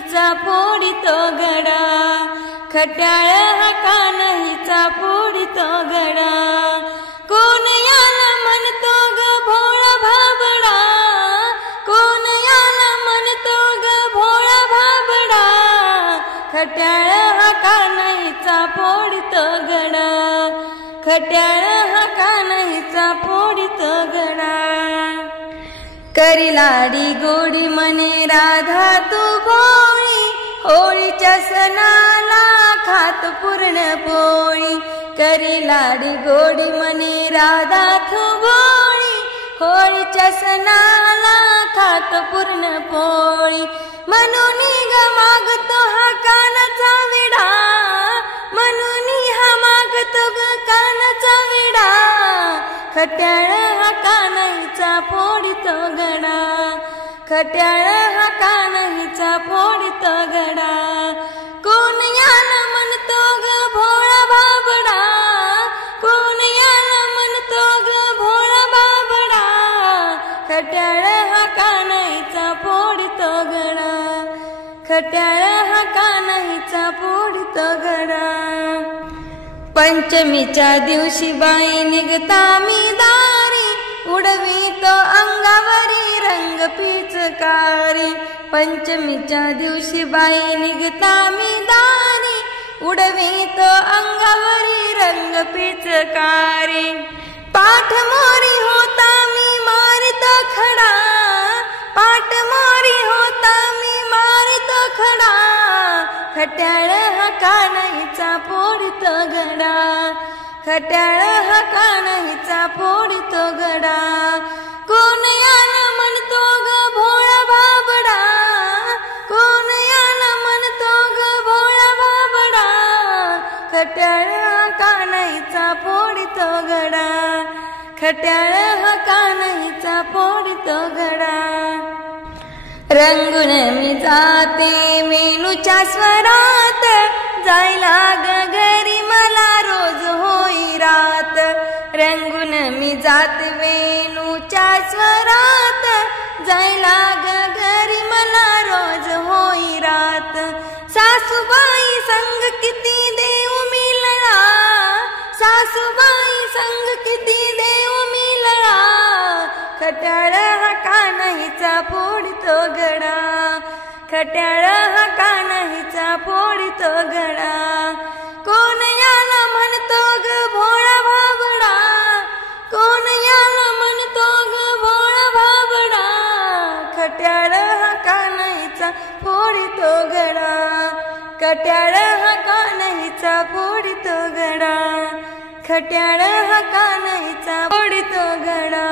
कानाहीचा फोडितो गडा, खट्याळ हा कानाहीचा फोडितो गडा। कोण याला म्हणतो ग भोळा भाबडा, कोण याला म्हणतो ग भोळा भाबडा, खट्याळ हा कानाहीचा फोडितो गडा, खट्याळ हा कानाहीचा फोडितो गडा। करी लाडी गोडी म्हणे राधा तू भोळी, होळीच्या सणाला खात पूर्ण पोळी। करी लाडी गोडी म्हणे राधा तू भोळी, होळीच्या सणाला खात पूर्ण पोळी। म्हणून ग मागतो हा कानाचा विडा, म्हणून हा मागतो ग कानाचा विडा, खट्याळ हा कानाहीचा फोडितो गडा, खट्याळ हा कानाहीचा फोडितो गडा। कोण याला म्हणतो ग भोळा भाबडा, कोण याला म्हणतो ग भोळा भाबडा, खट्याळ हा कानाहीचा फोडितो गडा, खट्याळ हा कानाहीचा फोडितो गडा। पंचमीच्या दिवशी बाई निघता मी दारी, उडवितो अंगावरी रंग पिचकारी। पंचमीच्या दिवशी बाई निघता मी दारी, उडवितो अंगावरी रंग पिचकारी। पाठ मोरी होता मी मारितो खडा, पाठ मोरी होता मी मारितो खडा, खट्याळ हा कानाहीचा फोडितो गडा, खट्याळ हा कानाहीचा फोडितो गडा। कोण याला म्हणतो ग भोळा भाबडा, कोण याला म्हणतो ग भोळा भाबडा, खट्याळ हा कानाहीचा फोडितो गडा, खट्याळ हा कानाहीचा फोडितो गडा। रंगून मी जाते वेणूच्या स्वरात, जायला ग घरी मला रोज होई रात। रंगून मी जाते वेणूच्या स्वरात, जायला ग घरी मला रोज होई रात। सासूबाई संग किती देव मिळला, सासूबाई संग किती देव मिळला, खट्याळ हा कानाहीचा फोडितो गडा, खट्याळ हा कानाहीचा फोडितो गडा। कोण याला म्हणतो ग भोळा भाबडा, कोण याला म्हणतो ग भोळा भाबडा, खट्याळ हा कानाहीचा फोडितो गडा, खट्याळ हा कानाहीचा फोडितो गडा, खट्याळ हा कानाहीचा फोडितो गडा।